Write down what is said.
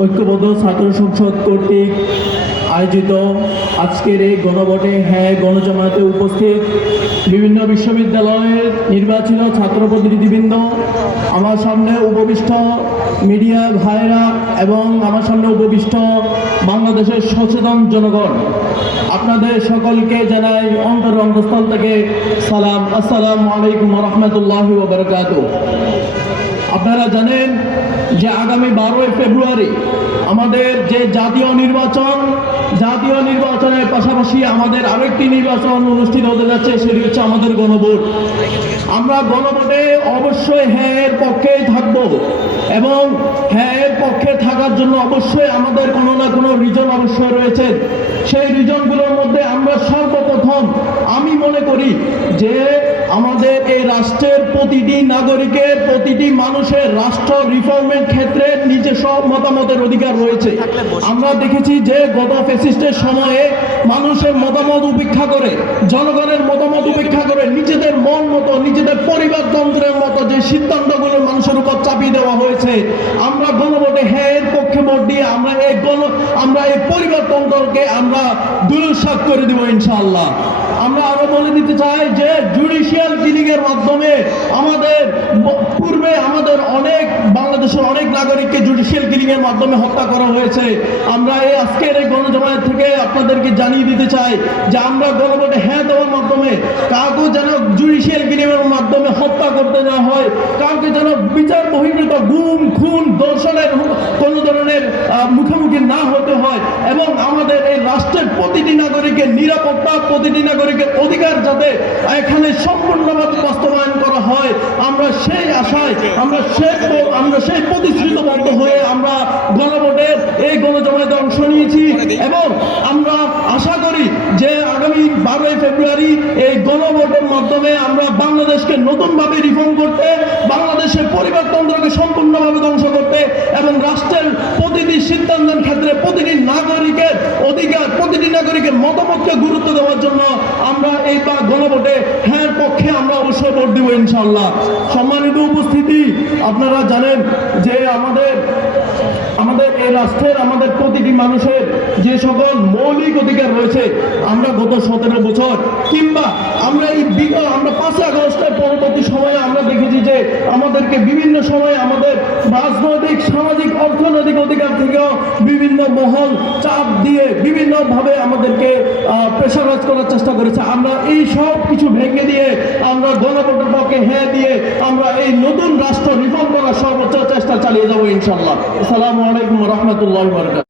ঐক্যবদ্ধ ছাত্র সংসদ কর্তৃক আয়োজিত আজকের এই গণভোটে হ্যাঁ গণজমায়েতে উপস্থিত বিভিন্ন বিশ্ববিদ্যালয়ের নির্বাচিত ছাত্র প্রতিনিধিবৃন্দ, আমার সামনে উপবিষ্ট মিডিয়া ভাইরা এবং আমার সামনে উপবিষ্ট বাংলাদেশের সচেতন জনগণ, আপনাদের সকলকে জানাই অন্তরস্থল থেকে সালাম। আসসালামু আলাইকুম ওয়া রাহমাতুল্লাহি ওয়া বারাকাতুহু। আপনারা জানেন যে আগামী 12 ফেব্রুয়ারি আমাদের যে জাতীয় নির্বাচনের পাশাপাশি আমাদের আরেকটি নির্বাচন অনুষ্ঠিত হতে যাচ্ছে, সেটি হচ্ছে আমাদের গণভোট। আমরা গণভোটে অবশ্যই হ্যাঁ এর পক্ষেই থাকব এবং হ্যাঁ এর পক্ষে থাকার জন্য অবশ্যই আমাদের কোনো না কোনো রিজন অবশ্যই রয়েছে। সেই রিজনগুলোর মধ্যে আমরা সর্বপ্রথম আমি মনে করি যে আমাদের এই রাষ্ট্রের প্রতিটি নাগরিকের, প্রতিটি মানুষের রাষ্ট্র রিফর্মের ক্ষেত্রে নিজস্ব মতামতের অধিকার রয়েছে। আমরা দেখেছি যে গত ফ্যাসিস্টের সময়ে মানুষের মতামত উপেক্ষা করে, জনগণের মতামত উপেক্ষা করে নিজেদের মন মতো, নিজেদের পরিবারতন্ত্রের মতো যে সিদ্ধান্তগুলো মানুষের উপর চাপিয়ে দেওয়া হয়েছে, আমরা গণভোটে হ্যাঁ এর পক্ষে ভোট দিয়ে আমরা এই পরিবারতন্ত্রকে আমরা দুরুৎসাহ করে দেব ইনশাআল্লাহ। আমরা আরো বলে দিতে চাই যে জুডিশিয়াল কিলিং এর মাধ্যমে আমাদের বাংলাদেশের অনেক নাগরিককে জুডিশিয়াল কিলিং এর মাধ্যমে হত্যা করা হয়েছে। আমরা এই আজকের এই গণজমায়েত থেকে আপনাদেরকে জানিয়ে দিতে চাই যে আমরা গণভোটে হ্যাঁ দেওয়ার মাধ্যমে কাউকে যেন জুডিশিয়াল কিলিং এর মাধ্যমে হত্যা করতে না হয়, কাউকে যেন বিচার বহির্ভূত গুম খুন দর্শনের কোনো ধরনের মুখোমুখি না হতে হয় এবং আমাদের এই রাষ্ট্রের প্রতিটি নাগরিকের নিরাপত্তা, প্রতিটি নাগরিকের অধিকার যাতে এখানে সম্পূর্ণভাবে বাস্তবায়ন করা হয়, আমরা সেই আশায় আমরা সেই প্রতিশ্রুতিবদ্ধ হয়ে আমরা গণভোটের এই গণজমায়েতে অংশ নিয়েছি এবং আমরা আশা করি যে আগামী 12 ফেব্রুয়ারি এই গণভোটের মাধ্যমে আমরা বাংলাদেশকে নতুনভাবে রিফর্ম করতে, বাংলাদেশের পরিবারতন্ত্রকে সম্পূর্ণভাবে ধ্বংস করতে এবং রাষ্ট্রের প্রতিটি সিদ্ধান্তের ক্ষেত্রে প্রতিটি নাগরিকের অধিকার, প্রতিটি নাগরিকের মতামতকে গুরুত্ব দেওয়ার জন্য আমরা এই গণভোটে হ্যাঁ পক্ষে আমরা অবশ্যই ভোট দিব ইনশাআল্লাহ। সম্মানিত উপস্থিতি, আপনারা জানেন যে আমাদের এই রাষ্ট্রের আমাদের প্রতিটি মানুষের যে সকল মৌলিক অধিকার রয়েছে, আমরা গত 17 বছর কিংবা আমরা 5 আগস্টের পরবর্তী সময়ে আমরা দেখেছি যে আমাদেরকে বিভিন্ন সময়ে আমাদের রাজনৈতিক, সামাজিক, অর্থনৈতিক অধিকার থেকেও বিভিন্ন মহল চাপ দিয়ে বিভিন্নভাবে আমাদেরকে প্রেসারাইজ করার চেষ্টা করেছে। আমরা এই সব কিছু ভেঙে দিয়ে আমরা গণভোটের পক্ষে হ্যাঁ দিয়ে আমরা এই নতুন রাষ্ট্র রিফর্ম করার সর্বোচ্চ চেষ্টা চালিয়ে যাবো ইনশাআল্লাহ। আসসালামু আলাইকুম ওয়া রাহমাতুল্লাহি ওয়া বারাকাতুহু।